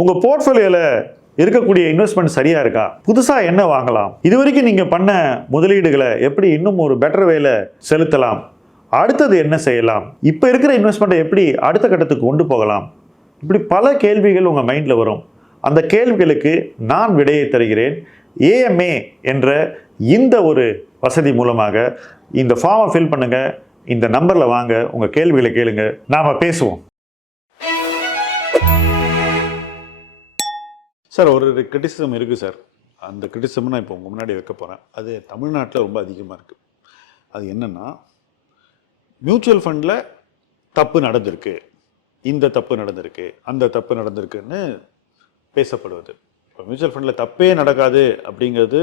உங்கள் போர்ட்ஃபோலியோவில் இருக்கக்கூடிய இன்வெஸ்ட்மெண்ட் சரியாக இருக்கா, புதுசாக என்ன வாங்கலாம், இது வரைக்கும் நீங்கள் பண்ண முதலீடுகளை எப்படி இன்னும் ஒரு பெட்டர் வேல செலுத்தலாம், அடுத்தது என்ன செய்யலாம், இப்போ இருக்கிற இன்வெஸ்ட்மெண்ட்டை எப்படி அடுத்த கட்டத்துக்கு கொண்டு போகலாம், இப்படி பல கேள்விகள் உங்கள் மைண்டில் வரும். அந்த கேள்விகளுக்கு நான் விடையை தருகிறேன். AMA என்ற இந்த ஒரு வசதி மூலமாக இந்த ஃபார்மை ஃபில் பண்ணுங்க, இந்த நம்பரில் வாங்க, உங்கள் கேள்விகளை கேளுங்க, நாம் பேசுவோம். சார், ஒரு கிரிட்டிசிசம் இருக்குது சார். அந்த கிரிட்டிசிசம் நான் இப்போ உங்கள் முன்னாடி வைக்க போகிறேன். அது தமிழ்நாட்டில் ரொம்ப அதிகமாக இருக்குது. அது என்னென்னா, மியூச்சுவல் ஃபண்டில் தப்பு நடந்திருக்கு, இந்த தப்பு நடந்திருக்கு, அந்த தப்பு நடந்திருக்குன்னு பேசப்படுவது. இப்போ மியூச்சுவல் ஃபண்டில் தப்பே நடக்காது அப்படிங்கிறது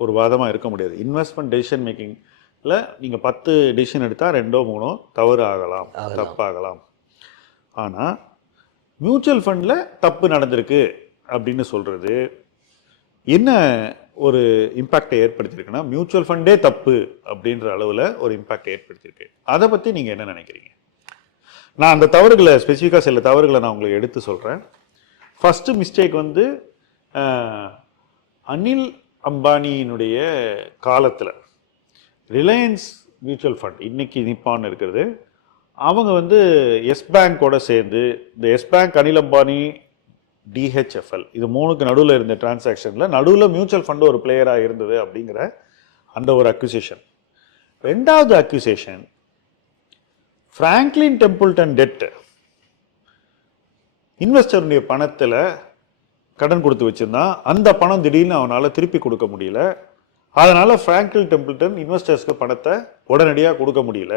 ஒரு வாதமாக இருக்க முடியாது. இன்வெஸ்ட்மெண்ட் டெசிஷன் மேக்கிங்கில் நீங்கள் 10 டெசிஷன் எடுத்தால் 2 3 தவறு ஆகலாம், தப்பாகலாம். ஆனால் மியூச்சுவல் ஃபண்டில் தப்பு நடந்திருக்கு அப்படின்னு சொல்கிறது என்ன ஒரு இம்பேக்டை ஏற்படுத்தியிருக்குன்னா, மியூச்சுவல் ஃபண்டே தப்பு அப்படின்ற அளவில் ஒரு இம்பேக்டை ஏற்படுத்தியிருக்கு. அதை பற்றி நீங்கள் என்ன நினைக்கிறீங்க? நான் அந்த தவறுகளை ஸ்பெசிஃபிக்காக சில தவறுகளை நான் உங்களுக்கு எடுத்து சொல்கிறேன். ஃபஸ்ட்டு மிஸ்டேக் வந்து அனில் அம்பானியினுடைய காலத்தில் ரிலையன்ஸ் மியூச்சுவல் ஃபண்ட் இன்னைக்கு நிப்பான்னு இருக்கிறது, அவங்க வந்து எஸ் பேங்கோட சேர்ந்து இந்த Yes Bank, Anil Ambani, DHFL இது 3க்கு நடுவில் இருந்த டிரான்சாக்ஷனில் நடுவில் மியூச்சுவல் ஃபண்டு ஒரு பிளேயராக இருந்தது அப்படிங்கிற அந்த ஒரு அக்யூசேஷன். ரெண்டாவது அக்யூசேஷன், ஃப்ராங்க்லின் டெம்பிள்டன் டெட், இன்வெஸ்டருடைய பணத்தில் கடன் கொடுத்து வச்சிருந்தா அந்த பணம் திடீர்னு அவனால் திருப்பி கொடுக்க முடியல. அதனால ஃப்ராங்க்லின் டெம்பிள்டன் இன்வெஸ்டர்ஸ்க்கு பணத்தை உடனடியாக கொடுக்க முடியல.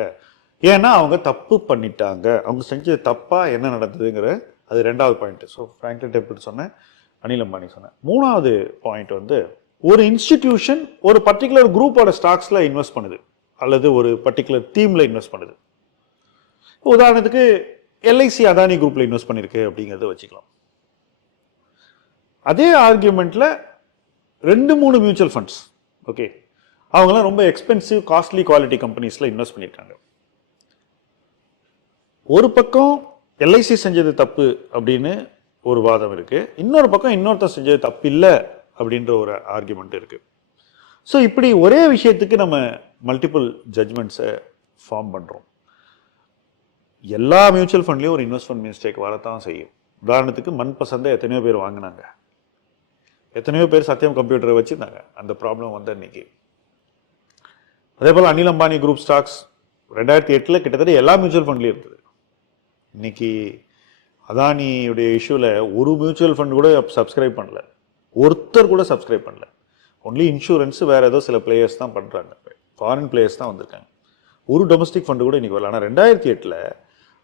ஏன்னா அவங்க தப்பு பண்ணிட்டாங்க, அவங்க செஞ்சது தப்பாக என்ன நடந்ததுங்கிற அது ரெண்டாவது பாயிண்ட். ஸோ ஃப்ராங்க்லின் டெம்பிள்டன் சொன்னேன், அனில் அம்பானி சொன்னேன். மூணாவது பாயிண்ட் வந்து, ஒரு இன்ஸ்டிடியூஷன் ஒரு பர்டிகுலர் குரூப்போட ஸ்டாக்ஸில் இன்வெஸ்ட் பண்ணுது அல்லது ஒரு பர்டிகுலர் தீமில் இன்வெஸ்ட் பண்ணுது. உதாரணத்துக்கு LIC அதானி குரூப்பில் இன்வெஸ்ட் பண்ணியிருக்கு அப்படிங்கிறத வச்சுக்கலாம். அதே ஆர்கியூமெண்ட்டில் 2-3 மியூச்சுவல் ஃபண்ட்ஸ், ஓகே, அவங்களாம் ரொம்ப எக்ஸ்பென்சிவ் காஸ்ட்லி குவாலிட்டி கம்பெனிஸில் இன்வெஸ்ட் பண்ணியிருக்காங்க. ஒரு பக்கம் LIC செஞ்சது தப்பு அப்படின்னு ஒரு வாதம் இருக்குது, இன்னொரு பக்கம் இன்னொருத்தர் செஞ்சது தப்பு இல்லை அப்படின்ற ஒரு ஆர்கியூமெண்ட் இருக்குது. ஸோ இப்படி ஒரே விஷயத்துக்கு நம்ம மல்டிபிள் ஜட்ஜ்மெண்ட்ஸை ஃபார்ம் பண்ணுறோம். எல்லா மியூச்சுவல் ஃபண்ட்லேயும் ஒரு இன்வெஸ்ட்மெண்ட் மிஸ்டேக் வரத்தான் செய்யும். உதாரணத்துக்கு மன்பசந்தை எத்தனையோ பேர் வாங்கினாங்க, எத்தனையோ பேர் சத்தியம் கம்ப்யூட்டரை வச்சுருந்தாங்க, அந்த ப்ராப்ளம் வந்து அன்னைக்கு. அதே போல் அனில் அம்பானி குரூப் ஸ்டாக்ஸ் 2008 கிட்டத்தட்ட எல்லா மியூச்சுவல் ஃபண்ட்லேயும் இருக்குது. இன்னைக்கு அதானியுடைய இஷ்யூவில் ஒரு மியூச்சுவல் ஃபண்ட் கூட சப்ஸ்கிரைப் பண்ணல, ஒருத்தர் கூட சப்ஸ்கிரைப் பண்ணல. ஒன்லி இன்சூரன்ஸ், வேறு ஏதோ சில பிளேயர்ஸ் தான் பண்ணுறாங்க, ஃபாரின் பிளேயர்ஸ் தான் வந்திருக்காங்க. ஒரு டொமஸ்டிக் ஃபண்டு கூட இன்னைக்கு வரல. ஆனால் 2008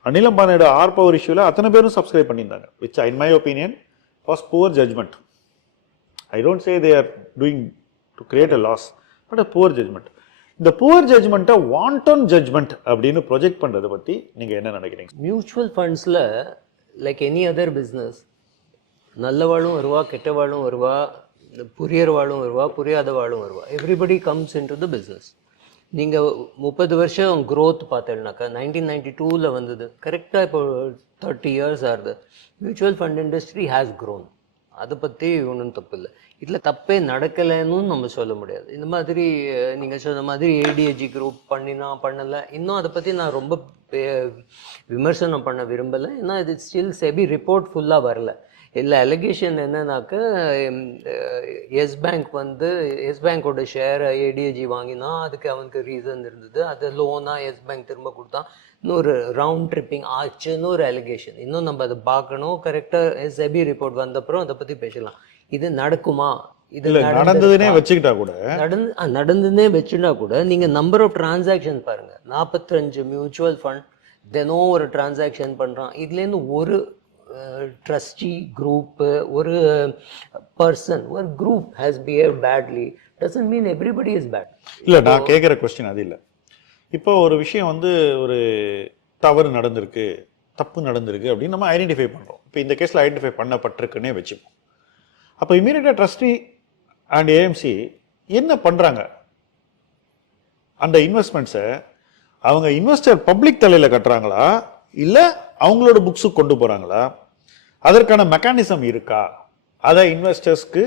அனில் அம்பானியோட ஆர் பவர் இஷ்யூவில் அத்தனை பேரும் சப்ஸ்கிரைப் பண்ணியிருந்தாங்க, which in my opinion was poor judgement. I don't say they are doing to create a loss, but a poor judgement. இந்த புவர் ஜட்ஜ்மெண்ட்டை வாண்டட் ஜட்ஜ்மெண்ட் அப்படின்னு ப்ரொஜெக்ட் பண்ணுறதை பற்றி நீங்கள் என்ன நினைக்கிறீங்க? மியூச்சுவல் ஃபண்ட்ஸில் லைக் எனி அதர் பிஸ்னஸ், நல்லவாளும் வருவா, கெட்டவாளும் வருவா, புரியறவாளும் வருவா, புரியாதவாளும் வருவா. Everybody comes in to the business. நீங்கள் 30 வருஷம் க்ரோத் பார்த்தேன்னாக்கா 1992 வந்தது, கரெக்டாக இப்போ 30 years ஆகுது. Mutual fund industry has grown, அதை பற்றி ஒன்றும் தப்பு இல்லை. இதில் தப்பே நடக்கலைன்னு நம்ம சொல்ல முடியாது. இந்த மாதிரி நீங்கள் சொன்ன மாதிரி ADAG குரூப் பண்ணலை, இன்னும் அதை பற்றி நான் ரொம்ப விமர்சனம் பண்ண விரும்பலை. ஏன்னா இது ஸ்டில் செபி ரிப்போர்ட் ஃபுல்லாக வரல. இல்லை அலிகேஷன் என்னன்னாக்க, எஸ் பேங்கோட ஷேர் ADAG வாங்கினா அதுக்கு அவனுக்கு ரீசன் இருந்தது, அது லோனாக எஸ் பேங்க் திரும்ப கொடுத்தான், இன்னொரு ரவுண்ட் ட்ரிப்பிங் ஆச்சுன்னு ஒரு அலிகேஷன். இன்னும் நம்ம அதை பார்க்கணும். கரெக்டாக செபி ரிப்போர்ட் வந்தப்புறம் அதை பற்றி பேசலாம். இது நடக்குமா, இது நடந்ததுன்னே வச்சுக்கிட்டா கூட, நடந்ததுன்னே வச்சுட்டா கூட நீங்கள் நம்பர் ஆஃப் டிரான்சாக்ஷன் பாருங்க. 45 மியூச்சுவல் ஃபண்ட் தினம் ஒரு டிரான்சாக்ஷன் பண்ணுறான். இதுலேருந்து ஒரு ட்ரஸ்டி குரூப்பு, ஒரு பர்சன், ஒரு group has behave badly doesn't mean everybody is bad. இல்லை, நான் கேட்குற கொஸ்டின் அது இல்லை. இப்போ ஒரு விஷயம் வந்து ஒரு தவறு நடந்திருக்கு, தப்பு நடந்திருக்கு அப்படின்னு நம்ம ஐடென்டிஃபை பண்ணுறோம். இப்போ இந்த கேஸில் ஐடென்டிஃபை பண்ணப்பட்டிருக்குன்னே வச்சுப்போம். அப்போ இமீடியட்டாக ட்ரஸ்டி அண்ட் AMC என்ன பண்ணுறாங்க? அந்த இன்வெஸ்ட்மெண்ட்ஸை அவங்க இன்வெஸ்டர் பப்ளிக் தலையில் கட்டுறாங்களா, இல்லை அவங்களோட புக்ஸுக்கு கொண்டு போகிறாங்களா, அதற்கான மெக்கானிசம் இருக்கா, அதை இன்வெஸ்டர்ஸ்க்கு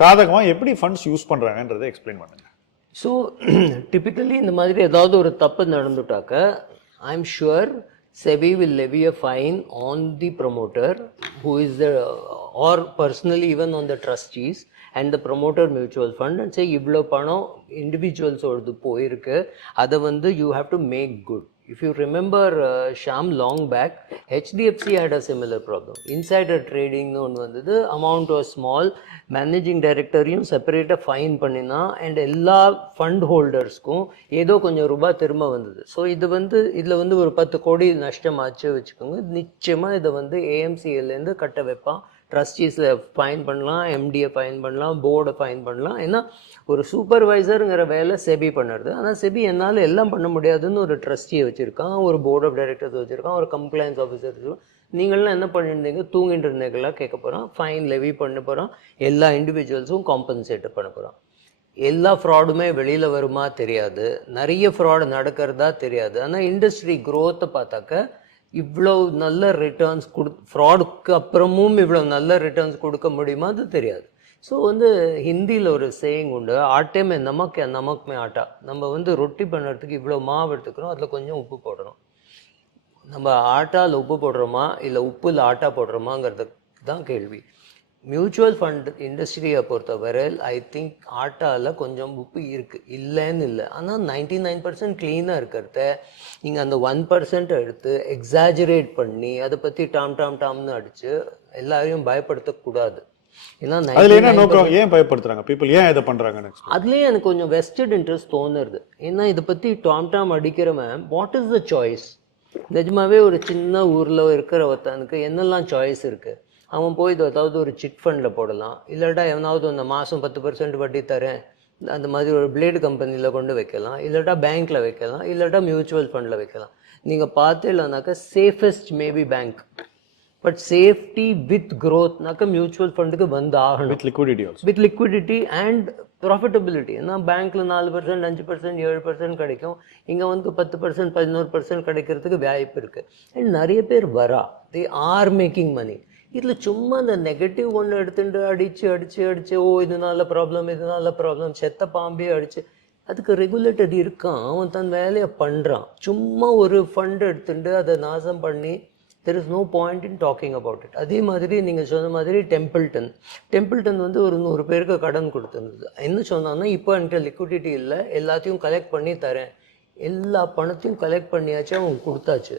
சாதகமாக எப்படி ஃபண்ட்ஸ் யூஸ் பண்ணுறாங்கன்றதை எக்ஸ்பிளைன் பண்ணுங்க. ஸோ டிபிக்கலி இந்த மாதிரி ஏதாவது ஒரு தப்பு நடந்துட்டாக்க I am sure SEBI will levy a fine on the promoter who is the or personally even on the trustees and the promoter mutual fund and say இவ்வளோ பணம் இண்டிவிஜுவல்ஸ் ஓடுது போயிருக்கு, அதை வந்து you have to make good. If you remember Shyam long back, HDFC had a similar problem. Insider trading னு ஒன்று வந்தது, amount was small, managing டைரக்டரையும் செப்பரேட்டாக ஃபைன் பண்ணினா அண்ட் எல்லா ஃபண்ட் ஹோல்டர்ஸ்க்கும் ஏதோ கொஞ்சம் ரூபாய் திரும்ப வந்தது. ஸோ இதில் வந்து ஒரு 10 கோடி நஷ்டமாச்சு வச்சுக்கோங்க. நிச்சயமாக இதை வந்து AMCலேருந்து கட்ட வைப்பான். ட்ரஸ்டீஸில் ஃபைன் பண்ணலாம், MDயை ஃபைன் பண்ணலாம், போர்டை ஃபைன் பண்ணலாம். ஏன்னா ஒரு சூப்பர்வைசருங்கிற வேலை SEBI பண்ணுறது. ஆனால் SEBI என்னால் எல்லாம் பண்ண முடியாதுன்னு ஒரு ட்ரஸ்டியை வச்சுருக்கான், ஒரு போர்ட் ஆஃப் டைரக்டர்ஸ் வச்சுருக்கான், ஒரு கம்ப்ளைன்ஸ் ஆஃபீஸர் வச்சுருக்கான். நீங்களாம் என்ன பண்ணியிருந்தீங்க, தூங்கிட்டு இருந்தீங்களா கேட்க போகிறான், ஃபைன் லெவி பண்ண போகிறான், எல்லா இண்டிவிஜுவல்ஸும் காம்பன்சேட் பண்ண போகிறான். எல்லா ஃப்ராடுமே வெளியில் வருமா தெரியாது, நிறைய ஃப்ராடு நடக்கிறதா தெரியாது. ஆனால் இண்டஸ்ட்ரி க்ரோத்தை பார்த்தாக்க இவ்வளோ நல்ல ரிட்டர்ன்ஸ் ஃப்ராடுக்கு அப்புறமும் இவ்வளோ நல்ல ரிட்டர்ன்ஸ் கொடுக்க முடியுமா அது தெரியாது. ஸோ வந்து ஹிந்தியில் ஒரு சேயிங் உண்டு, ஆட்டே மே நமக் நமக் மே ஆட்டா. நம்ம வந்து ரொட்டி பண்ணுறதுக்கு இவ்வளோ மாவு எடுத்துக்கிறோம், அதில் கொஞ்சம் உப்பு போடணும். நம்ம ஆட்டாவில் உப்பு போடுறோமா இல்லை உப்பில் ஆட்டா போடுறோமாங்கிறதுக்கு தான் கேள்வி. மியூச்சுவல் ஃபண்ட் இண்டஸ்ட்ரியை பொறுத்தவரை ஐ திங்க் ஆட்டாவில் கொஞ்சம் உப்பு இருக்குது, இல்லைன்னு இல்லை. ஆனால் 99% க்ளீனாக இருக்கிறத நீங்கள் அந்த 1% எடுத்து எக்ஸாஜரேட் பண்ணி அதை பற்றி டாம்னு அடித்து எல்லாரையும் பயப்படுத்தக்கூடாது. ஏன்னா ஏன் பயப்படுத்துறாங்க பீப்புள், ஏன் இதை பண்றாங்க? அதுலேயே எனக்கு கொஞ்சம் வெஸ்டட் இன்ட்ரெஸ்ட் தோணுறது. ஏன்னா இதை பற்றி டாம் அடிக்கிறவன் வாட் இஸ் த சாய்ஸ்? நிஜமாவே ஒரு சின்ன ஊரில் இருக்கிற ஒருத்தனுக்கு என்னெல்லாம் சாய்ஸ் இருக்குது? அவன் போய் ஏதாவது ஒரு சிட் ஃபண்டில் போடலாம், இல்லாட்டா எவனாவது அந்த மாதம் 10% வட்டி தரேன் அந்த மாதிரி ஒரு பிளேடு கம்பெனியில் கொண்டு வைக்கலாம், இல்லாட்டா பேங்க்கில் வைக்கலாம், இல்லாட்டா மியூச்சுவல் ஃபண்டில் வைக்கலாம். நீங்கள் பார்த்தேன்னாக்கா safest maybe bank, but safety with க்ரோத்னாக்கா மியூச்சுவல் ஃபண்டுக்கு வந்து ஆகணும். With liquidity and profitability. ஏன்னா பேங்க்கில் 4%, 5%, 7% கிடைக்கும், இங்கே வந்து 10%, 11% கிடைக்கிறதுக்கு வாய்ப்பு இருக்குது. அண்ட் நிறைய பேர் வரா, தே ஆர் மேக்கிங் மணி. இதில் சும்மா இந்த நெகட்டிவ் ஒன்று எடுத்துட்டு அடித்து ஓ இதனால ப்ராப்ளம் செத்த பாம்பே அடித்து, அதுக்கு ரெகுலேட்டர் இருக்கான், அவன் தன் வேலையை பண்ணுறான். சும்மா ஒரு ஃபண்ட் எடுத்துட்டு அதை நாசம் பண்ணி there is no point in talking about it. அதே மாதிரி நீங்கள் சொன்ன மாதிரி டெம்பிள்டன் வந்து ஒரு 100 பேருக்கு கடன் கொடுத்துருந்தது. என்ன சொன்னான்னா, இப்போ என்கிட்ட லிக்விடிட்டி இல்லை, எல்லாத்தையும் கலெக்ட் பண்ணி தரேன். எல்லா பணத்தையும் கலெக்ட் பண்ணியாச்சு, அவன் கொடுத்தாச்சு.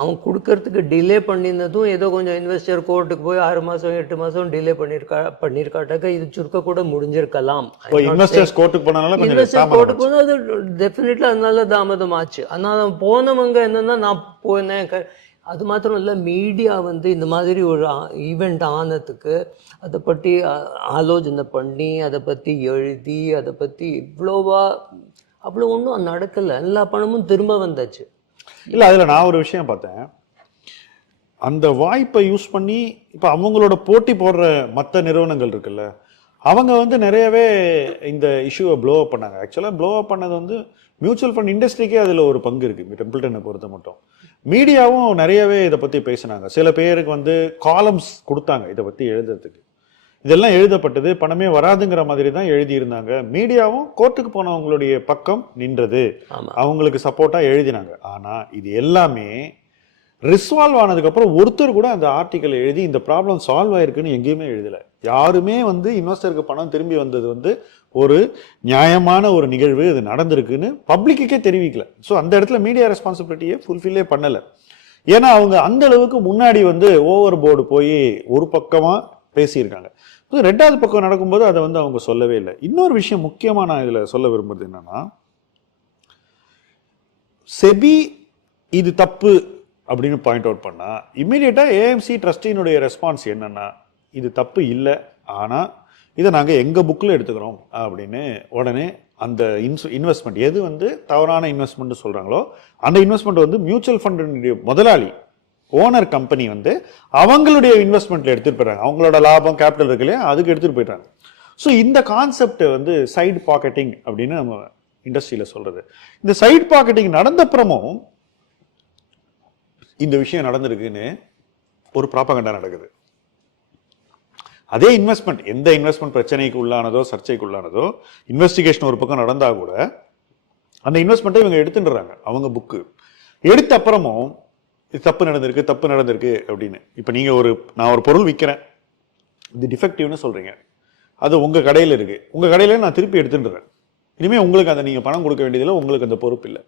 அவன் கொடுக்கறதுக்கு டிலே பண்ணியிருந்ததும் ஏதோ கொஞ்சம் இன்வெஸ்டர் கோர்ட்டுக்கு போய் 6 மாதம் 8 மாதம் டிலே பண்ணியிருக்காட்டாக்க இது சுருக்க கூட முடிஞ்சிருக்கலாம். இன்வெஸ்டர்ஸ் கோர்ட்டுக்கு போனால் அது டெஃபினெட்லி அதனால தாமதம் ஆச்சு. ஆனால் போனவங்க என்னன்னா, நான் போனேன். அது மாத்திரம் இல்லை, மீடியா வந்து இந்த மாதிரி ஒரு ஈவெண்ட் ஆனதுக்கு அதை பற்றி ஆலோசனை பண்ணி அதை பற்றி எழுதி அதை பற்றி அவ்வளோ ஒன்றும் நடக்கலை. எல்லா பணமும் திரும்ப வந்தாச்சு. இல்லை, அதில் நான் ஒரு விஷயம் பார்த்தேன். அந்த வாய்ப்பை யூஸ் பண்ணி இப்போ அவங்களோட போட்டி போடுற மற்ற நிறுவனங்கள் இருக்குல்ல, அவங்க வந்து நிறையவே இந்த இஷ்யூவை ப்ளோ அப் பண்ணாங்க. ஆக்சுவலாக ப்ளோ அப் பண்ணது வந்து மியூச்சுவல் ஃபண்ட் இண்டஸ்ட்ரிக்கே அதில் ஒரு பங்கு இருக்குது, டெம்பிள்டனை பொறுத்த மட்டும். மீடியாவும் நிறையவே இதை பற்றி பேசினாங்க. சில பேருக்கு வந்து காலம்ஸ் கொடுத்தாங்க இதை பற்றி எழுதுறதுக்கு. இதெல்லாம் எழுதப்பட்டது பணமே வராதுங்கிற மாதிரி தான் எழுதியிருந்தாங்க. மீடியாவும் கோர்ட்டுக்கு போனவங்களுடைய பக்கம் நின்றது, அவங்களுக்கு சப்போர்ட்டாக எழுதினாங்க. ஆனால் இது எல்லாமே ரிசால்வ் ஆனதுக்கப்புறம் ஒருத்தர் கூட அந்த ஆர்டிக்கல் எழுதி இந்த ப்ராப்ளம் சால்வ் ஆயிருக்குன்னு எங்கேயுமே எழுதலை. யாருமே வந்து இன்வெஸ்டருக்கு பணம் திரும்பி வந்தது வந்து ஒரு நியாயமான ஒரு நிகழ்வு, இது நடந்திருக்குன்னு பப்ளிக்கே தெரிவிக்கல. ஸோ அந்த இடத்துல மீடியா ரெஸ்பான்சிபிலிட்டியை ஃபுல்ஃபில்லே பண்ணலை. ஏன்னா அவங்க அந்த அளவுக்கு முன்னாடி வந்து ஓவர் போர்டு போய் ஒரு பக்கமாக பேசியிருக்காங்க. ரெண்டாவது பக்கம் நடக்கும்போது அதை வந்து அவங்க சொல்லவே இல்லை. இன்னொரு விஷயம் முக்கியமாக நான் இதில் சொல்ல விரும்புறது என்னன்னா, செபி இது தப்பு அப்படின்னு பாயிண்ட் அவுட் பண்ணா இம்மீடியட்டாக ஏஎம்சி ட்ரஸ்டினுடைய ரெஸ்பான்ஸ் என்னன்னா, இது தப்பு இல்லை, ஆனால் இதை நாங்கள் எங்கள் புக்கில் எடுத்துக்கிறோம் அப்படின்னு உடனே அந்த இன்வெஸ்ட்மெண்ட் எது வந்து தவறான இன்வெஸ்ட்மெண்ட் சொல்கிறாங்களோ அந்த இன்வெஸ்ட்மெண்ட் வந்து மியூச்சுவல் ஃபண்டுடைய முதலாளி ஓனர் கம்பெனி வந்து அவங்களுடைய இன்வெஸ்ட்மெண்ட்டில் எடுத்துகிட்டு போயிடுறாங்க. அவங்களோட லாபம் கேபிட்டல் இருக்கு இல்லையா, அதுக்கு எடுத்துகிட்டு போயிடுறாங்க. ஸோ இந்த கான்செப்ட் வந்து சைடு பாக்கெட்டிங் அப்படின்னு நம்ம இண்டஸ்ட்ரியில் சொல்கிறது. இந்த சைடு பாக்கெட்டிங் நடந்தப்புறமும் இந்த விஷயம் நடந்திருக்குன்னு ஒரு ப்ராபகண்டா நடக்குது. அதே இன்வெஸ்ட்மெண்ட் எந்த இன்வெஸ்ட்மெண்ட் பிரச்சனைக்கு உள்ளானதோ சர்ச்சைக்கு உள்ளானதோ இன்வெஸ்டிகேஷன் ஒரு பக்கம் நடந்தா கூட அந்த இன்வெஸ்ட்மெண்ட்டை இவங்க எடுத்துட்டுறாங்க அவங்க புக்கு. எடுத்த அப்புறமும் இது தப்பு நடந்திருக்கு அப்படின்னு. இப்போ நான் ஒரு பொருள் விற்கிறேன், இது டிஃபெக்டிவ்னு சொல்றீங்க, அது உங்க கடையில் இருக்கு, உங்க கடையில நான் திருப்பி எடுத்துட்டுறேன். இனிமேல் உங்களுக்கு அதை நீங்க பணம் கொடுக்க வேண்டியதில்லை, உங்களுக்கு அந்த பொறுப்பு இல்லை,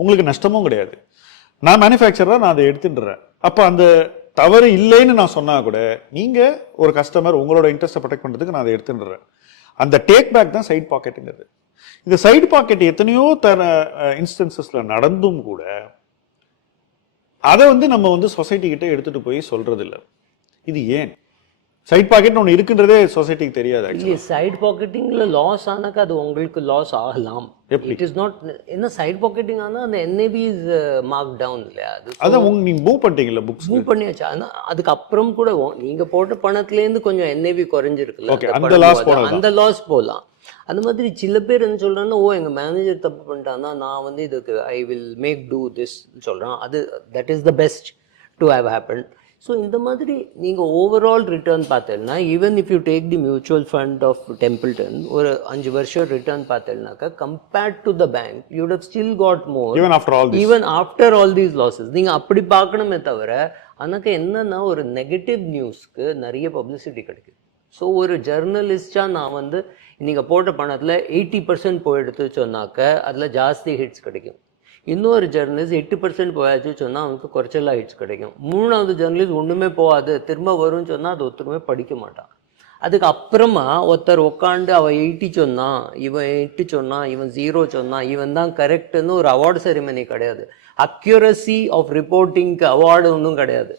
உங்களுக்கு நஷ்டமும் கிடையாது. நான் மேனுஃபேக்சரராக நான் அதை எடுத்துட்டுறேன். அப்போ அந்த தவறு இல்லைன்னு நான் சொன்னா கூட நீங்க ஒரு கஸ்டமர் உங்களோட இன்ட்ரெஸ்ட்டை ப்ரொடெக்ட் பண்றதுக்கு நான் அதை எடுத்துடுறேன். அந்த டேக் பேக் தான் சைட் பாக்கெட்டுங்கிறது. இந்த சைடு பாக்கெட் எத்தனையோ இன்ஸ்டன்சஸ்ல நடந்தும் கூட அதை நம்ம சொசைட்டி கிட்ட எடுத்துட்டு போய் சொல்றது இல்லை. இது ஏன்? சைட் பாக்கெட் ஒன்று இருக்குன்றதே சொசைட்டிக்கு தெரியாது. இல்லை, சைட் பாக்கெட்டிங்ல லாஸ் ஆனாக்கா அது உங்களுக்கு லாஸ் ஆகலாம். இட் இஸ் நாட் என்ன சைட் பாக்கெட்டிங் ஆனால் அந்த என்ஏபி இஸ் மார்க் டவுன் இல்லையா? அதான் நீங்க மூவ் பண்ணிட்டீங்கல்ல, புக்ஸ் மூவ் பண்ணியாச்சு. ஆனால் அதுக்கப்புறம் கூட நீங்க போட்ட பணத்துலேருந்து கொஞ்சம் என்ஏபி குறைஞ்சிருக்குல்ல, அந்த லாஸ் போகலாம். அந்த மாதிரி சில பேர் என்ன சொல்றாங்கன்னா, எங்க மேனேஜர் தப்பு பண்ணிட்டான்னா நான் இதுக்கு I will make do this சொல்றான். அது that is the best to have happen. So இந்த மாதிரி நீங்கள் ஓவரால் ரிட்டர்ன் பார்த்தீங்கன்னா, even if you take the mutual fund of Templeton ஒரு 5 வருஷம் ரிட்டர்ன் பார்த்தீங்கன்னாக்கா, compared to the bank you would have still got more even after all these losses. நீங்கள் அப்படி பார்க்கணுமே தவிர, ஆனாக்கா என்னன்னா ஒரு நெகட்டிவ் நியூஸ்க்கு நிறைய பப்ளிசிட்டி கிடைக்குது. ஸோ ஒரு ஜேர்னலிஸ்டாக நான் நீங்கள் போட்ட பணத்தில் 80% போயிடுத்து சொன்னாக்க அதில் ஜாஸ்தி ஹிட்ஸ் கிடைக்கும். இன்னொரு ஜேர்னலிஸ்ட் 8% போயாச்சு சொன்னால் அவனுக்கு குறைச்சலாக ஹிட்ஸ் கிடைக்கும். மூணாவது ஜேர்னலிஸ்ட் ஒன்றுமே போகாது திரும்ப வரும்னு சொன்னால் அது ஒருத்தருமே படிக்க மாட்டான். அதுக்கு அப்புறமா ஒருத்தர் உட்காந்து அவன் 80 சொன்னான், இவன் 8 சொன்னான், இவன் 0 சொன்னான், இவன் தான் கரெக்டுன்னு ஒரு அவார்டு செரிமனி கிடையாது. அக்யூரசி ஆஃப் ரிப்போர்ட்டிங்க்கு அவார்டு ஒன்றும் கிடையாது.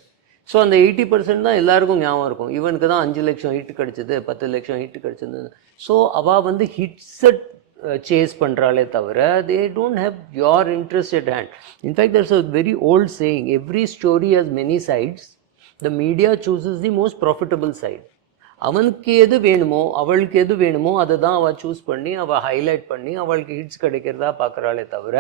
ஸோ அந்த 80% தான் எல்லாருக்கும் ஞாபகம் இருக்கும். இவனுக்கு தான் 5 லட்சம் ஹிட் கிடைச்சது, 10 லட்சம் ஹிட் கிடைச்சது. ஸோ அவள் ஹிட்ஸை சேஸ் பண்ணுறாளே தவிர they don't have your interest at hand. In fact there's a very old saying, every story has many sides, the media chooses the most profitable side. அவனுக்கு எது வேணுமோ அவளுக்கு எது வேணுமோ அதை தான் அவள் சூஸ் பண்ணி அவள் ஹைலைட் பண்ணி அவளுக்கு ஹிட்ஸ் கிடைக்கிறதா பார்க்குறாளே தவிர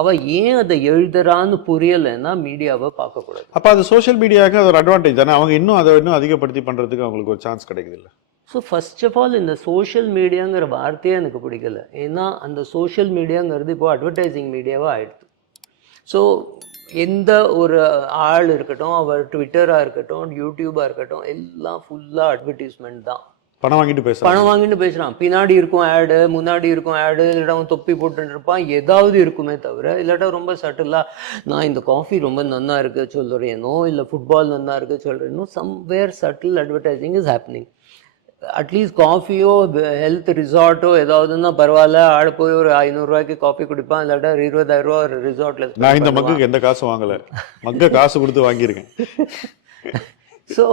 அவள் ஏன் அதை எழுதுறான்னு புரியலைன்னா மீடியாவை பார்க்கக்கூடாது. அப்போ அது சோஷியல் மீடியாவுக்கு அது ஒரு அட்வான்டேஜ் தானே. அவங்க அதை இன்னும் அதிகப்படுத்தி பண்ணுறதுக்கு அவங்களுக்கு ஒரு சான்ஸ் கிடைக்குது இல்லை. ஸோ ஃபர்ஸ்ட் ஆஃப் ஆல் இந்த சோஷியல் மீடியாங்கிற வார்த்தையே எனக்கு பிடிக்கல. ஏன்னா அந்த சோஷியல் மீடியாங்கிறது இப்போ அட்வர்டைசிங் மீடியாவாக ஆயிடுது. ஸோ எந்த ஒரு ஆள் இருக்கட்டும், அவர் ட்விட்டராக இருக்கட்டும், யூடியூபாக இருக்கட்டும், எல்லாம் ஃபுல்லாக அட்வர்டைஸ்மெண்ட் தான். பணம் வாங்கிட்டு பேசுகிறான். பின்னாடி இருக்கும் ஆடு, முன்னாடி இருக்கும் ஆடு, இல்லாட்டா அவன் தொப்பி போட்டுட்டு இருப்பான், ஏதாவது இருக்குமே தவிர இல்லாட்டா ரொம்ப சட்டிலாக நான் இந்த காஃபி ரொம்ப நன்னா இருக்குது சொல்கிறேனோ, இல்லை ஃபுட்பால் நன்னா இருக்குது சொல்கிறேனோ, somewhere subtle advertising is happening. At least காஃபியோ ஹெல்த் ரிசார்ட்டோ ஏதாவதுன்னா பரவாயில்ல, ஆட போய் ஒரு 500 ரூபாய்க்கு காஃபி குடிப்பான், இல்லாட்டா 20,000 ரூபா ஒரு ரிசார்ட்ல. நான் இந்த மக்குக்கு எந்த காசு வாங்கல, மக்க காசு கொடுத்து வாங்கியிருக்கேன். ஸோ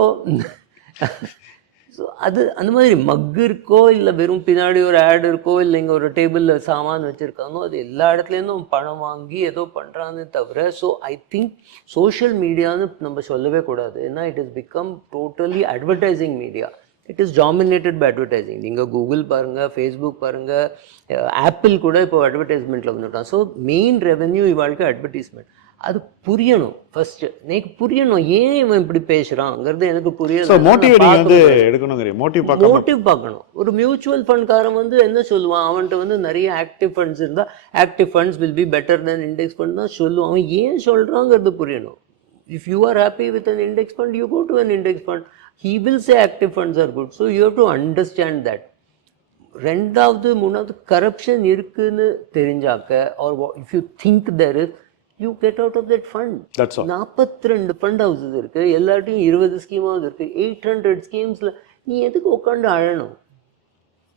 அது அந்த மாதிரி மக்கு இருக்கோ இல்லை வெறும் பின்னாடி ஒரு ஆட் இருக்கோ இல்லை இங்கே ஒரு டேபிளில் சாமான் வச்சுருக்கானோ, அது எல்லா இடத்துலேருந்தும் பணம் வாங்கி ஏதோ பண்ணுறான்னு தவிர. ஸோ ஐ திங்க் சோஷியல் மீடியான்னு நம்ம சொல்லவே கூடாது. ஏன்னா it is become totally advertising media. It is dominated by advertising. நீங்கள் கூகுள் பாருங்கள், ஃபேஸ்புக் பாருங்கள், ஆப்பிள் கூட இப்போ அட்வர்டைஸ்மெண்ட்டில் வந்துட்டான். ஸோ மெயின் ரெவென்யூ இவாளுக்கு அட்வர்டைஸ்மெண்ட். அது புரியணும் ஃபர்ஸ்ட். எனக்கு புரியணும் ஏன் இவன் இப்படி பேசுறாங்கிறது எனக்கு புரியல. மோட்டிவ் பார்க்கணும். ஒரு மியூச்சுவல் ஃபண்ட்காரன் என்ன சொல்லுவான், அவன்கிட்ட நிறைய ஆக்டிவ் ஃபண்ட்ஸ் இருந்தால் active funds will be better than index fund தான் சொல்லுவான். அவன் ஏன் சொல்றாங்கிறது புரியணும். If you are happy with an index fund, you go to an index fund. He will say active funds are good. So you have to understand that. ரெண்டாவது மூணாவது corruption இருக்குன்னு தெரிஞ்சாக்க, or if you think there is, you get out of that fund. 42 fund houses இருக்கு, எல்லாத்தையும் 20 ஸ்கீமாவது இருக்கு, 800 ஸ்கீம்ஸ்ல நீ எதுக்கு உட்காந்து அழணும்?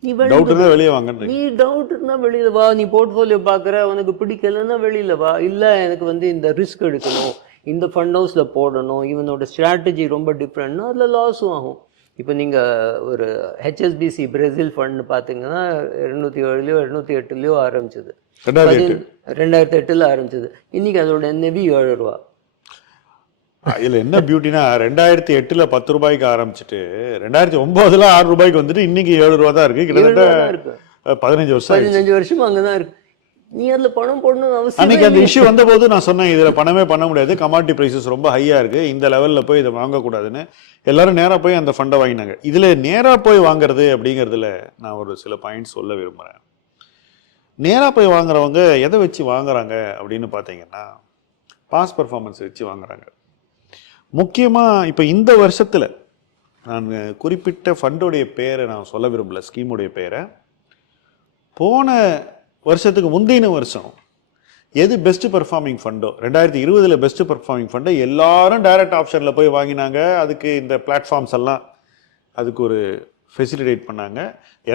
நீ டவுட் இருந்தா வெளியில வா. நீ போர்ட்ஃபோலியோ பாக்குற, உனக்கு பிடிக்கலன்னா வெளியில வா. இல்ல எனக்கு இந்த ரிஸ்க் எடுக்கணும், இந்த ஃபண்ட் ஹவுஸில் போடணும், இவனோட ஸ்ட்ராட்டஜி ரொம்ப டிஃப்ரெண்ட்னா அதில் லாஸும் ஆகும். இப்போ நீங்கள் ஒரு ஹெச்எஸ்பிசி பிரேசில் ஃபண்ட் பார்த்தீங்கன்னா 207 208 ஆரம்பிச்சது, 2008 ஆரம்பிச்சது. இன்னைக்கு அதோட NAV 7 ரூபா. இதில் என்ன பியூட்டினா 2008 10 ரூபாய்க்கு ஆரம்பிச்சுட்டு 2009 6 ரூபாய்க்கு வந்துட்டு இன்னைக்கு 7 ரூபா தான் இருக்கு. கிட்டத்தட்ட 15 வருஷமா அங்கே தான் இருக்கு. நீ அதுல பணம் போடணும்னு அவசியம் அன்னைக்கு அந்த இஷ்யூ வந்தபோது நான் சொன்னேன் இதுல பணமே பண்ண முடியாது, கமாடிட்டி பிரைசஸ் ரொம்ப ஹையா இருக்கு, இந்த லெவல்ல போய் இதை வாங்கக்கூடாதுன்னு. எல்லாரும் நேரா போய் அந்த ஃபண்டை வாங்கினாங்க. இதுல நேரா போய் வாங்குறது அப்படிங்கிறதுல நான் ஒரு சில பாயிண்ட்ஸ் சொல்ல விரும்புறேன். நேரா போய் வாங்குறவங்க எதை வச்சு வாங்குறாங்க அப்படின்னு பார்த்தீங்கன்னா பாஸ் பர்ஃபார்மன்ஸ் வச்சு வாங்குறாங்க. முக்கியமா இப்ப இந்த வருஷத்துல நான் குறிப்பிட்ட ஃபண்டோடைய பேரை நான் சொல்ல விரும்பல, ஸ்கீமுடைய பேரை. போன வருஷத்துக்கு முந்தின வருஷம் எது பெஸ்ட் பெர்ஃபார்மிங் ஃபண்டோ, 2020 பெஸ்ட் பெர்ஃபார்மிங் ஃபண்டை எல்லாரும் டைரக்ட் ஆப்ஷனில் போய் வாங்கினாங்க. அதுக்கு இந்த பிளாட்ஃபார்ம்ஸ் எல்லாம் அதுக்கு ஒரு ஃபெசிலிட்டேட் பண்ணாங்க.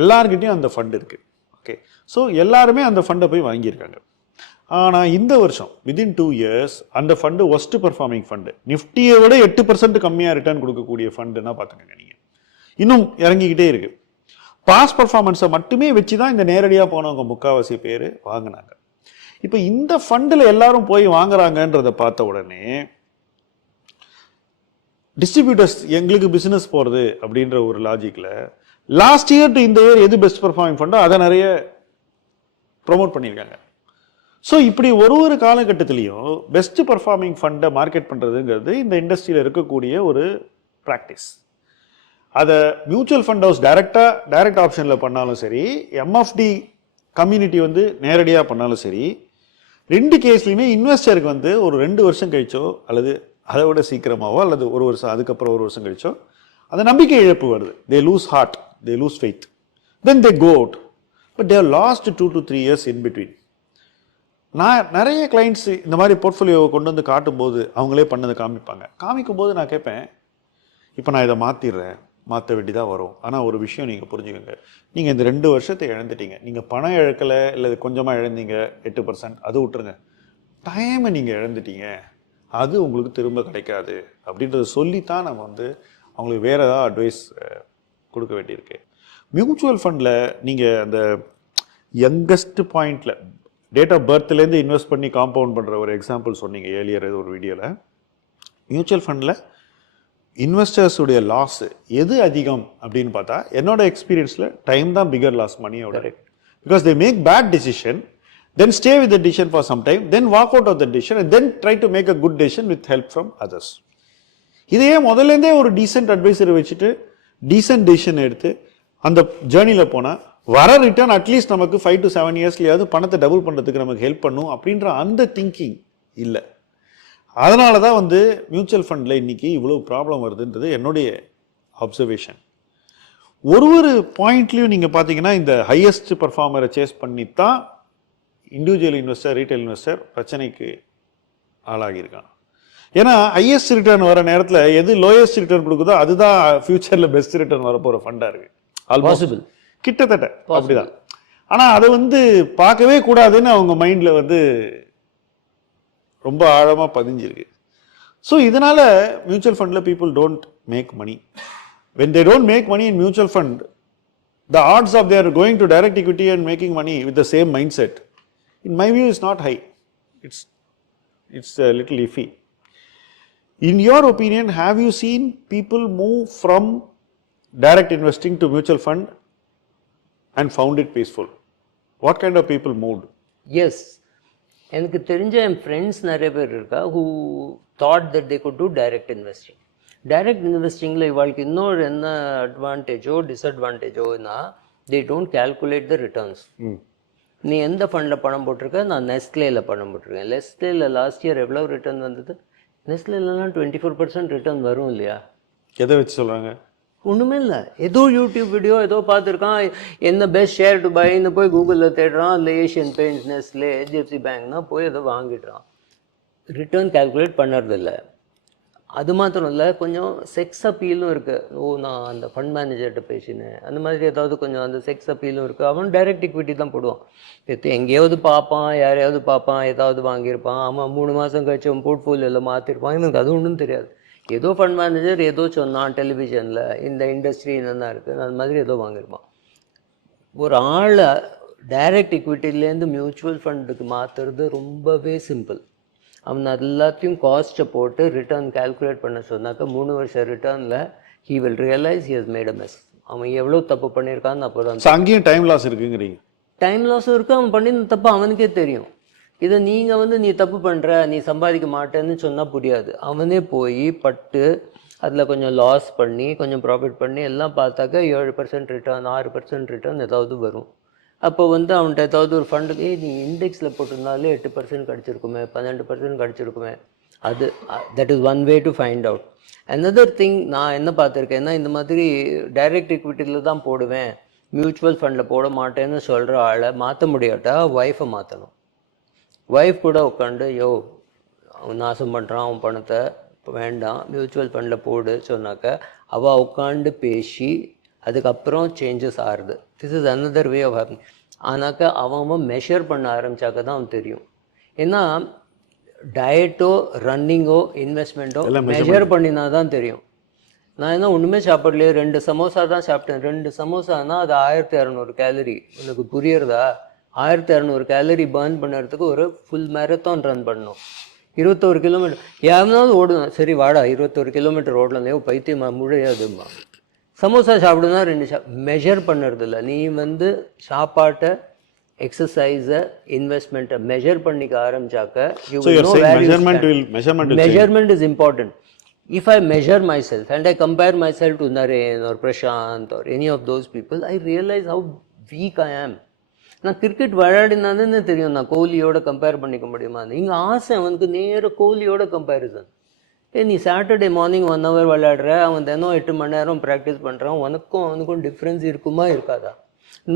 எல்லார்கிட்டையும் அந்த ஃபண்ட் இருக்கு. ஓகே, ஸோ எல்லாருமே அந்த ஃபண்டை போய் வாங்கியிருக்காங்க. ஆனால் இந்த வருஷம் வித்தின் 2 years அந்த ஃபண்டு ஒஸ்ட் பெர்ஃபார்மிங் ஃபண்டு, நிஃப்டியை விட 8% கம்மியாக ரிட்டர்ன் கொடுக்கக்கூடிய ஃபண்டுன்னா பார்த்துக்கோங்க. நீங்கள் இன்னும் இறங்கிக்கிட்டே இருக்கு. பாஸ் பர்ஃபார்மன்ஸை மட்டுமே வச்சு தான் இந்த நேரடியாக போனவங்க முக்கால்வாசி பேர் வாங்கினாங்க. இப்போ இந்த ஃபண்டில் எல்லாரும் போய் வாங்குறாங்கன்றதை பார்த்த உடனே டிஸ்ட்ரிபியூட்டர்ஸ் எங்களுக்கு பிஸ்னஸ் போகிறது அப்படின்ற ஒரு லாஜிக்கில் லாஸ்ட் இயர் டு இந்த இயர் எது பெஸ்ட் பர்ஃபார்மிங் ஃபண்டோ அதை நிறைய ப்ரொமோட் பண்ணியிருக்காங்க. ஸோ இப்படி ஒரு காலகட்டத்திலையும் பெஸ்ட் பர்ஃபார்மிங் ஃபண்டை மார்க்கெட் பண்ணுறதுங்கிறது இந்த இண்டஸ்ட்ரியில் இருக்கக்கூடிய ஒரு ப்ராக்டிஸ். அதை மியூச்சுவல் ஃபண்ட் ஹவுஸ் டைரக்ட் ஆப்ஷனில் பண்ணாலும் சரி, எம்எஃப்டி கம்யூனிட்டி வந்து நேரடியாக பண்ணாலும் சரி, 2 கேஸ்லையுமே இன்வெஸ்டருக்கு வந்து ஒரு 2 வருஷம் கழிச்சோ அல்லது அதை விட சீக்கிரமாவோ அல்லது 1 வருஷம் அதுக்கப்புறம் 1 வருஷம் கழிச்சோ அந்த நம்பிக்கை இழப்பு வருது. They lose heart, they lose faith, then they go out. But they've lost 2 to 3 years in between. நான் நிறைய கிளைண்ட்ஸ் இந்த மாதிரி போர்ட்ஃபோலியோவை கொண்டு வந்து காட்டும்போது அவங்களே பண்ணதை காமிக்கும் போது நான் கேட்பேன், இப்போ நான் இதை மாற்ற வேண்டியதாக வரும். ஆனால் ஒரு விஷயம் நீங்கள் புரிஞ்சுக்கோங்க, நீங்கள் இந்த 2 வருஷத்தை இழந்துட்டீங்க. நீங்கள் பணம் இழக்கலை, இல்லை கொஞ்சமாக இழந்தீங்க 8%, அது விட்டுருங்க. டைமை நீங்கள் இழந்துட்டீங்க, அது உங்களுக்கு திரும்ப கிடைக்காது அப்படின்றத சொல்லித்தான் நம்ம வந்து அவங்களுக்கு வேறு ஏதாவது அட்வைஸ் கொடுக்க வேண்டியிருக்கு. மியூச்சுவல் ஃபண்டில் நீங்கள் அந்த யங்கஸ்ட் பாயிண்டில் டேட் ஆஃப் பர்த்லேருந்து இன்வெஸ்ட் பண்ணி காம்பவுண்ட் பண்ணுற ஒரு எக்ஸாம்பிள் சொன்னீங்க ஏர்லியர் ஒரு வீடியோவில். மியூச்சுவல் ஃபண்டில் இன்வெஸ்டர்ஸுடைய லாஸ் எது அதிகம் அப்படின்னு பார்த்தா என்னோட எக்ஸ்பீரியன்ஸில் டைம் தான் பிகர் லாஸ் மணியோட. Because they make bad decision, then stay with the decision for some time, then walk out of the decision and then try to make a good decision with help from others. இதையே முதல்லேருந்தே ஒரு decent அட்வைசரை வச்சுட்டு decent decision எடுத்து அந்த ஜேர்னியில் போனால் வர return at least நமக்கு 5 to 7 yearsலையாவது பணத்தை டபுள் பண்ணுறதுக்கு நமக்கு ஹெல்ப் பண்ணும் அப்படின்ற அந்த திங்கிங் இல்லை. அதனால தான் வந்து மியூச்சுவல் ஃபண்டில் இன்றைக்கி இவ்வளோ ப்ராப்ளம் வருதுன்றது என்னுடைய அப்சர்வேஷன். ஒரு பாயிண்ட்லையும் நீங்கள் பார்த்தீங்கன்னா இந்த ஹையஸ்ட் பர்ஃபார்மரை சேஸ் பண்ணித்தான் இண்டிவிஜுவல் இன்வெஸ்டர், ரீட்டைல் இன்வெஸ்டர் பிரச்சனைக்கு ஆளாகியிருக்கான். ஏன்னா ஹையஸ்ட் ரிட்டர்ன் வர நேரத்தில் எது லோயஸ்ட் ரிட்டர்ன் கொடுக்குதோ அதுதான் ஃபியூச்சரில் பெஸ்ட் ரிட்டர்ன் வரப்போகிற ஃபண்டாக இருக்குது. ஆல்பாசிபிள் கிட்டத்தட்ட அப்படிதான். ஆனால் அதை வந்து பார்க்கவே கூடாதுன்னு அவங்க மைண்டில் வந்து ரொம்ப ஆழமாக பதிஞ்சிருக்கு. ஸோ இதனால் மியூச்சுவல் ஃபண்டில் people don't make money. When they don't make money in mutual fund, the odds of their going to direct equity and making money with the same mindset, in my view, is not high. It's a little iffy. In your opinion, have you seen people move from direct investing to mutual fund and found it peaceful? What kind of people moved? Yes. எனக்கு தெரிஞ்ச என் friends நிறைய பேர் இருக்கா who thought that they could do direct investing. Direct இன்வெஸ்டிங்கில் இவாளுக்கு இன்னொரு என்ன அட்வான்டேஜோ டிஸ்அட்வான்டேஜோனா they don't calculate the returns. நீ எந்த ஃபண்டில் பணம் போட்டிருக்க? நான் நெஸ்ட்லேயில் பணம் போட்டிருக்கேன். நெஸ்ட்லேயில் லாஸ்ட் இயர் எவ்வளோ ரிட்டர்ன் வந்தது? நெஸ்ட்லேலாம் 24% ரிட்டர்ன் வரும் இல்லையா? எதை வச்சு சொல்கிறாங்க? ஒன்றுமே இல்லை, ஏதோ யூடியூப் வீடியோ ஏதோ பார்த்துருக்கான், என்ன பெஸ்ட் ஷேர் டு பைன்னு போய் கூகுளில் தேடுறான், இல்லை ஏஷியன் பெயிண்ட்ஸ், நெஸ்ட்லே, HDFC பேங்க்னா போய் ஏதோ வாங்கிடுறான். ரிட்டர்ன் கால்குலேட் பண்ணுறதில்ல. அது மாத்திரம் இல்லை, கொஞ்சம் செக்ஸ் அப்பீலும் இருக்குது. நான் அந்த ஃபண்ட் மேனேஜர்கிட்ட பேசினேன், அந்த மாதிரி ஏதாவது கொஞ்சம் அந்த செக்ஸ் அப்பீலும் இருக்குது. அவன் டைரக்ட் equity தான் போடுவான். எங்கேயாவது பார்ப்பான், யாரையாவது பார்ப்பான், ஏதாவது வாங்கியிருப்பான். அவன் 3 மாதம் கழிச்சு அவன் போர்ட்ஃபோலியோவில் மாற்றிருப்பான். எனக்கு அது ஒன்றும் தெரியாது. ஏதோ ஃபண்ட் மேனேஜர் ஏதோ சொன்னான் டெலிவிஷனில், இந்த இண்டஸ்ட்ரி என்னென்ன இருக்குது, அந்த மாதிரி ஏதோ வாங்கியிருப்பான். ஒரு ஆளை டைரக்ட் equityலேருந்து மியூச்சுவல் ஃபண்டுக்கு மாற்றுறது ரொம்பவே சிம்பிள். அவன் எல்லாத்தையும் காஸ்ட்டை போட்டு ரிட்டர்ன் கால்குலேட் பண்ண சொன்னாக்க 3 வருஷம் ரிட்டர்னில் he will realize he has made a mess. அவன் எவ்வளோ தப்பு பண்ணியிருக்கான்னு அப்போ தான். அங்கேயும் டைம் லாஸ் இருக்குங்கிறீங்க? டைம் லாஸும் இருக்குது, அவன் பண்ணின தப்பு அவனுக்கே தெரியும். இதை நீங்கள் வந்து நீ தப்பு பண்ணுற, நீ சம்பாதிக்க மாட்டேன்னு சொன்னால் புரியாது. அவனே போய் பட்டு அதில் கொஞ்சம் லாஸ் பண்ணி கொஞ்சம் ப்ராஃபிட் பண்ணி எல்லாம் பார்த்தாக்க 7% ரிட்டர்ன் 6% ரிட்டர்ன் ஏதாவது வரும். அப்போ வந்து அவன்கிட்ட ஏதாவது ஒரு ஃபண்டுக்கு நீ இண்டெக்ஸில் போட்டிருந்தாலே 8% கிடச்சிருக்குமே, 12% கிடச்சிருக்குமே. அது that is one way to find out. Another thing நான் என்ன பார்த்துருக்கேன்னா, இந்த மாதிரி டைரக்ட் ஈக்விட்டியில் தான் போடுவேன், மியூச்சுவல் ஃபண்டில் போட மாட்டேன்னு சொல்கிற ஆளை மாற்ற முடியாட்டா ஒய்ஃபை மாற்றணும். ஒய்ஃப் கூட உட்காந்து அவன் நாசம் பண்ணுறான் அவன் பணத்தை, இப்போ வேண்டாம் மியூச்சுவல் ஃபண்டில் போடு சொன்னாக்க அவள் உட்காந்து பேசி அதுக்கப்புறம் சேஞ்சஸ் ஆகுது. This is another way of happening. ஆனாக்கா அவன் மெஷர் பண்ண ஆரம்பித்தாக்க தான் அவன் தெரியும். ஏன்னா டயட்டோ ரன்னிங்கோ இன்வெஸ்ட்மெண்ட்டோ மெஷர் பண்ணினா தான் தெரியும். நான் என்ன ஒன்றுமே சாப்பிடலையே, 2 சமோசா தான் சாப்பிட்டேன். 2 சமோசானா அது 1200 கேலரி. உனக்கு புரியுறதா? 1200 கேலரி பர்ன் பண்ணுறதுக்கு ஒரு ஃபுல் மேரத்தான் ரன் பண்ணணும். 21 கிலோமீட்டர் எவனாவது ஓடுவேன். சரி வாடா 21 கிலோமீட்டர் ஓடலாம், பைத்தியமா முழையாதுமா. சமோசா சாப்பிடுனா 2 மெஷர் பண்ணுறது இல்லை. நீ வந்து சாப்பாட்டை, எக்ஸசைஸை, இன்வெஸ்ட்மெண்ட்டை மெஷர் பண்ணிக்க ஆரம்பிச்சாக்க measurement is important. If I measure myself and I compare myself to Naren or Prashant or any of those people, I realize how weak I am. நான் கிரிக்கெட் விளையாடினான்னு தெரியும் நான் கோலியோட கம்பேர் பண்ணிக்க முடியுமா? இங்கே ஆசை அவனுக்கு நேராக கோலியோட கம்பேரிசன். நீ சாட்டர்டே மார்னிங் 1 hour விளையாடுற, அவன் தினம் 8 மணி நேரம் ப்ராக்டிஸ் பண்ணுறான், அவனுக்கும் டிஃப்ரென்ஸ் இருக்குமா இருக்காதா?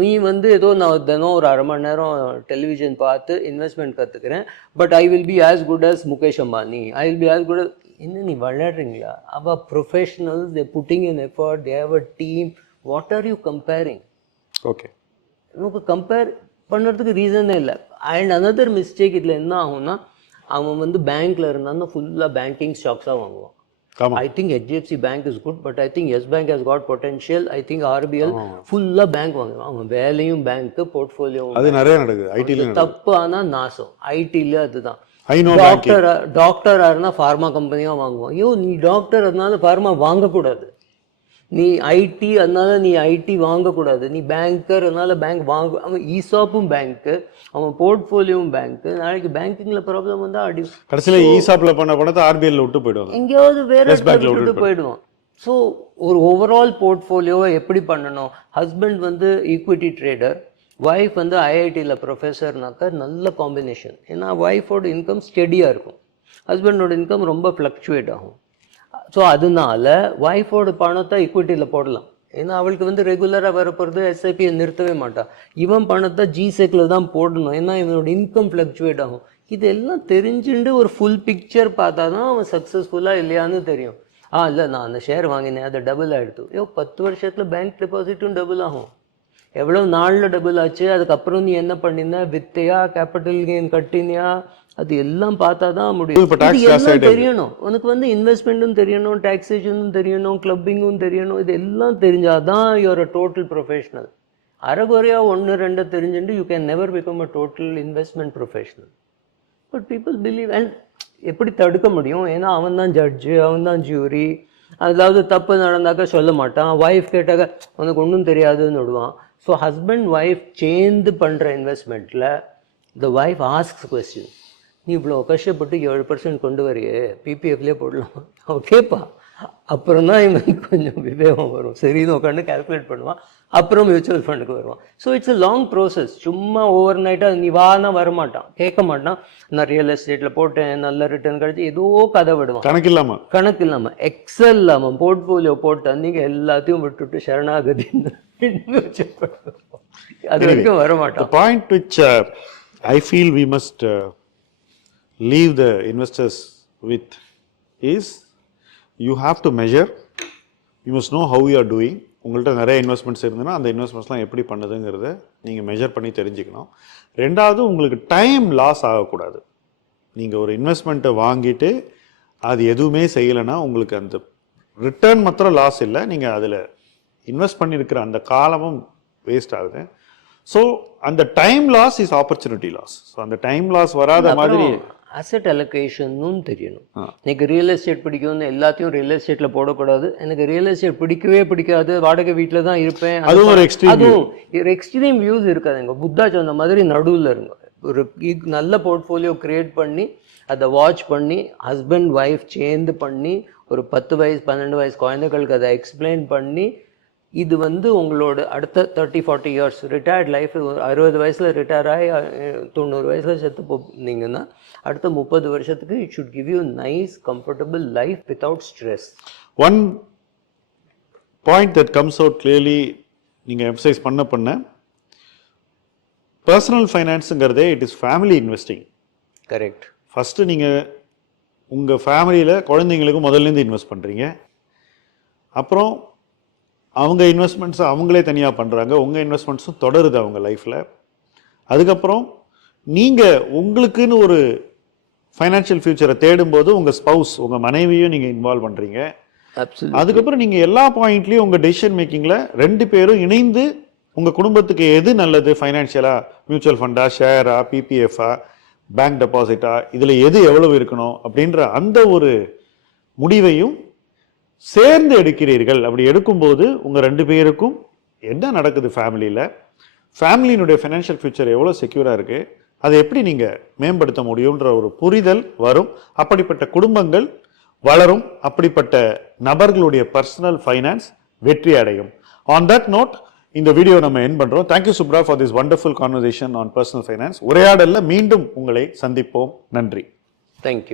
நீ வந்து ஏதோ நான் தினம் ஒரு 1/2 மணி நேரம் டெலிவிஷன் பார்த்து இன்வெஸ்ட்மெண்ட் கற்றுக்கிறேன், but I will be as good as Mukesh Ambani, I will be as good as. இன்னும் நீ விளையாடுறீங்களா? அவள் professionals, they putting in effort, they have a team. What are you comparing? Okay, நமக்கு கம்பேர் பண்ணுறதுக்கு ரீசனே இல்லை. அண்ட் அனதர் மிஸ்டேக் இதில் என்ன ஆகும்னா, அவன் வந்து பேங்க்கில் இருந்தாலும் ஃபுல்லாக பேங்கிங் ஸ்டாக்ஸாக வாங்குவான். I think HDFC Bank is good, but I think Yes Bank has got potential. I think RBL ஃபுல்லாக பேங்க் வாங்குவான். அவன் வேலையும் பேங்க்கு, போர்ட்ஃபோலியோ அது நிறைய நடக்குது. ஐடியில் தப்பு ஆனால் நாசம். ஐடியில் அதுதான். டாக்டராக இருந்தால் ஃபார்மா கம்பெனியாக வாங்குவான். நீ டாக்டர் அதனால ஃபார்மா வாங்கக்கூடாது. நீ ஐடி அதனால நீ ஐடி வாங்கக்கூடாது. நீ பேங்கர் அதனால பேங்க் வாங்க. அவன் ஈசாப்பும் பேங்க்கு, அவன் போர்ட்ஃபோலியோவும் பேங்க்கு. நாளைக்கு பேங்கிங்கில் ப்ராப்ளம் வந்தால் அடி கடைசியில் ஈசாப்பில் பண்ண பணத்தை ஆர்பிஐல விட்டு போயிடுவாங்க, எங்கேயாவது வேற விட்டு போயிடுவான். ஸோ ஒரு ஓவரால் போர்ட்ஃபோலியோவை எப்படி பண்ணணும்? ஹஸ்பண்ட் வந்து ஈக்விட்டி ட்ரேடர், ஒய்ஃப் வந்து ஐஐடியில் ப்ரொஃபஸர்னாக்கா நல்ல காம்பினேஷன். ஏன்னா ஒய்ஃபோட இன்கம் ஸ்டெடியாக இருக்கும், ஹஸ்பண்டோட இன்கம் ரொம்ப ஃப்ளக்சுவேட் ஆகும். ஸோ அதனால ஒய்ஃபோட பணத்தை ஈக்விட்டியில் போடலாம். ஏன்னா அவளுக்கு வந்து ரெகுலராக வரப்போகிறது, எஸ்ஐபியை நிறுத்தவே மாட்டான். இவன் பணத்தை ஜிசெக்கில் தான் போடணும், ஏன்னா இவனோட இன்கம் ஃப்ளக்சுவேட் ஆகும். இதெல்லாம் தெரிஞ்சுட்டு ஒரு ஃபுல் பிக்சர் பார்த்தா தான் அவன் சக்ஸஸ்ஃபுல்லாக இல்லையான்னு தெரியும். இல்லை நான் அந்த ஷேர் வாங்கினேன், அதை டபுள் ஆகிடுது. 10 வருஷத்தில் பேங்க் டெபாசிட்டும் டபுள் ஆகும். எவ்வளோ நாளில் டபுள் ஆச்சு, அதுக்கப்புறம் நீ என்ன பண்ணினா, வித்தையா, கேபிட்டல் கெயின் கட்டினியா, அது எல்லாம் பார்த்தா தான் முடியும். எல்லாம் தெரியணும் உனக்கு. வந்து இன்வெஸ்ட்மெண்ட்டும் தெரியணும், டாக்ஸேஷனும் தெரியணும், கிளப்பிங்கும் தெரியணும். இது எல்லாம் தெரிஞ்சாதான் யூஆர் அ டோட்டல் ப்ரொஃபஷனல். அரைகுறையா 1-2 தெரிஞ்சுட்டு you can never become a total investment professional. But people believe. And எப்படி தடுக்க முடியும்? ஏன்னா அவன் தான் ஜட்ஜு, அவன் தான் ஜூரி. அதாவது தப்பு நடந்தாக்க சொல்ல மாட்டான். ஒய்ஃப் கேட்டாக்க உனக்கு ஒன்றும் தெரியாதுன்னு விடுவான். ஸோ ஹஸ்பண்ட் ஒய்ஃப் சேர்ந்து பண்ணுற இன்வெஸ்ட்மெண்ட்டில் த ஒய்ஃப் ஆஸ்க்ஸ் கொஸ்டின். நீ இவ்வளோ கஷ்டப்பட்டு 7% கொண்டு வரையே, பிபிஎஃப்லேயே போடலாம். ஓகேப்பா. அப்புறம் தான் இவன் கொஞ்சம் விவேகம் வரும். சரின்னு உட்காந்து கால்குலேட் பண்ணுவான், அப்புறம் மியூச்சுவல் ஃபண்டுக்கு வருவான். So it's a long process. சும்மா ஓவர் நைட்டாக நீ வானா வரமாட்டான், கேட்க மாட்டான். நான் ரியல் எஸ்டேட்டில் போட்டேன், நல்ல ரிட்டர்ன் கிடச்சி, ஏதோ கதை விடுவான். கணக்கு இல்லாமல் எக்ஸல் இல்லாமல் போர்ட்ஃபோலியோ போட்டு அன்றைக்கி எல்லாத்தையும் விட்டுட்டு சரணாகதின்னு அது வரைக்கும் வரமாட்டான். Point which I feel we must leave the investors with is you have to measure, you must know how you are doing. உங்கள்கிட்ட நிறைய இன்வெஸ்ட்மெண்ட்ஸ் இருந்ததுன்னா அந்த இன்வெஸ்ட்மெண்ட்ஸ்லாம் எப்படி பண்ணுதுங்கிறத நீங்கள் மெஷர் பண்ணி தெரிஞ்சுக்கணும். ரெண்டாவது, உங்களுக்கு டைம் லாஸ் ஆகக்கூடாது. நீங்கள் ஒரு இன்வெஸ்ட்மெண்ட்டை வாங்கிட்டு அது எதுவுமே செய்யலைன்னா உங்களுக்கு அந்த ரிட்டர்ன் மாத்திரம் லாஸ் இல்லை, நீங்கள் அதில் இன்வெஸ்ட் பண்ணியிருக்கிற அந்த காலமும் வேஸ்ட் ஆகுது. ஸோ அந்த time loss is opportunity loss. So அந்த டைம் லாஸ் வராத மாதிரி அசெட் அலோகேஷனும் தெரியணும். எனக்கு ரியல் எஸ்டேட் பிடிக்கும்னு எல்லாத்தையும் ரியல் எஸ்டேட்ல போடக்கூடாது. எனக்கு ரியல் எஸ்டேட் பிடிக்கவே பிடிக்காது, வாடகை வீட்டில் தான் இருப்பேன், அதுவும் ஒரு எக்ஸ்ட்ரீம் வியூஸ் இருக்காதுங்க. புத்தா சொன்ன மாதிரி நடுவில் இருங்க. ஒரு நல்ல போர்ட்ஃபோலியோ கிரியேட் பண்ணி அதை வாட்ச் பண்ணி ஹஸ்பண்ட் ஒய்ஃப் சேர்ந்து பண்ணி ஒரு 10 வயசு 12 வயசு குழந்தைகளுக்கு அதை எக்ஸ்பிளைன் பண்ணி இது வந்து உங்களோட அடுத்த 30-40 இயர்ஸ் ரிட்டையர்ட் லைஃப், 60 வயசில் ரிட்டையர் ஆகி 90 வயசில் செத்து போனீங்கன்னா அடுத்த 30 வருஷத்துக்கு it should give you nice comfortable life without stress. One point that comes out clearly நீங்கள் எம்ஃபசைஸ் பண்ண பர்சனல் ஃபைனான்ஸுங்கிறதே it is family investing. Correct. First நீங்கள் உங்கள் ஃபேமிலியில் குழந்தைங்களுக்கு முதல்லேருந்து இன்வெஸ்ட் பண்ணுறீங்க, அப்புறம் அவங்க இன்வெஸ்ட்மெண்ட்ஸை அவங்களே தனியாக பண்ணுறாங்க, உங்கள் இன்வெஸ்ட்மெண்ட்ஸும் தொடருது அவங்க லைஃப்பில். அதுக்கப்புறம் நீங்கள் உங்களுக்குன்னு ஒரு ஃபைனான்ஷியல் ஃபியூச்சரை தேடும்போது உங்கள் ஸ்பவுஸ் உங்கள் மனைவியும் நீங்கள் இன்வால்வ் பண்ணுறீங்க. அதுக்கப்புறம் நீங்கள் எல்லா பாயிண்ட்லேயும் உங்கள் டெசிஷன் மேக்கிங்கில் 2 பேரும் இணைந்து உங்கள் குடும்பத்துக்கு எது நல்லது ஃபைனான்ஷியலாக, மியூச்சுவல் ஃபண்டா, ஷேரா, பிபிஎஃபா, பேங்க் டெபாசிட்டா, இதில் எது எவ்வளவு இருக்கணும் அப்படின்ற அந்த ஒரு முடிவையும் சேர்ந்து எடுக்கிறீர்கள். அப்படி எடுக்கும்போது உங்கள் 2 பேருக்கும் என்ன நடக்குது ஃபேமிலியில், ஃபேமிலியினுடைய ஃபைனான்ஷியல் ஃபியூச்சர் எவ்வளோ செக்யூராக இருக்குது, அதை எப்படி நீங்கள் மேம்படுத்த முடியுன்ற ஒரு புரிதல் வரும். அப்படிப்பட்ட குடும்பங்கள் வளரும், அப்படிப்பட்ட நபர்களுடைய பர்சனல் ஃபைனான்ஸ் வெற்றி அடையும். ஆன் தட் நோட் இந்த வீடியோ நம்ம எண்ட் பண்ணுறோம். Thank you Subra for this wonderful conversation on personal finance. உரையாடலில் மீண்டும் உங்களை சந்திப்போம். நன்றி. தேங்க்யூ.